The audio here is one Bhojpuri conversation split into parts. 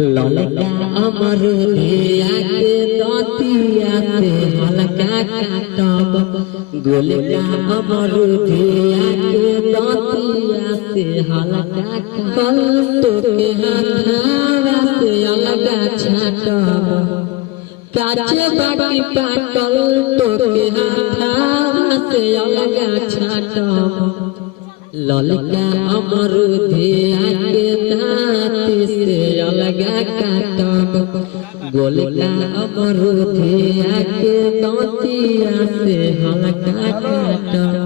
ललका अमर के दतिया से हल्का काटब गोलका अमर के दतिया से हल्का काटब तोके हाथावा से अलगा छाटब काचे बाकी पाकल तोके हाथावा से अलगा छाटब ललका अमर के दाँती से अलगा काटब गोलका अमर के दाँतिया से हल्का काटब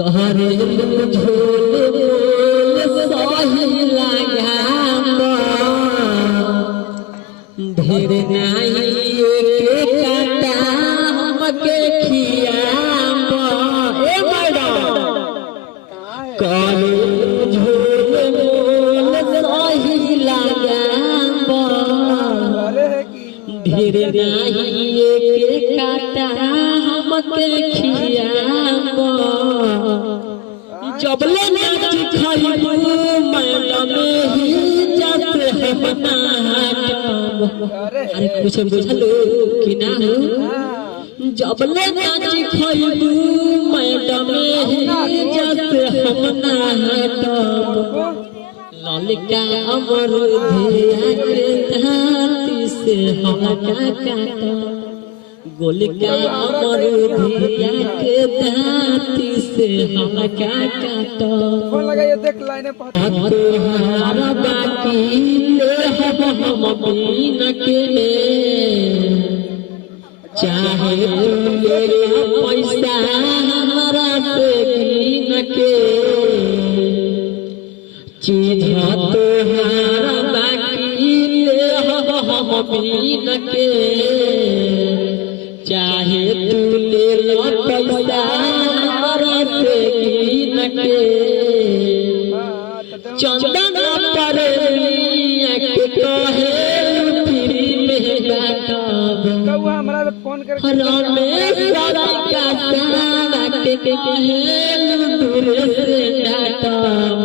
कहरे झोल सही लगाब ढेर नहीं काटा हमके खियाब काले झोल मोल सही लगाब ढेर नहीं के काटा हमके खियाब जबले नाच खइबू मैडम ही जैसे हम नाचब अरे कुछ बुझलो कि ना हो जबले नाच खइबू मैडम ही जैसे हम नाचब ललका अमर के दाँती से हल्का काटब गोलका अमर के दाँती से हल्का काटब तोहार बाकी ले हम बीन के चाहे ले पैसा हमारा से गिन के चीज तोहार बाकी ले हम बीन के चाहे तू ले लो पैसा हमारा से गिन के चंदन पर के कहे फिरी में बाटब रमेश का सारा के कहे दूर से डाटब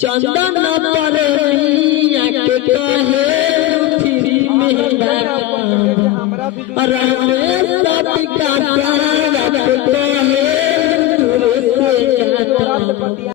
चंदन पर के कहे फिरी में बाटब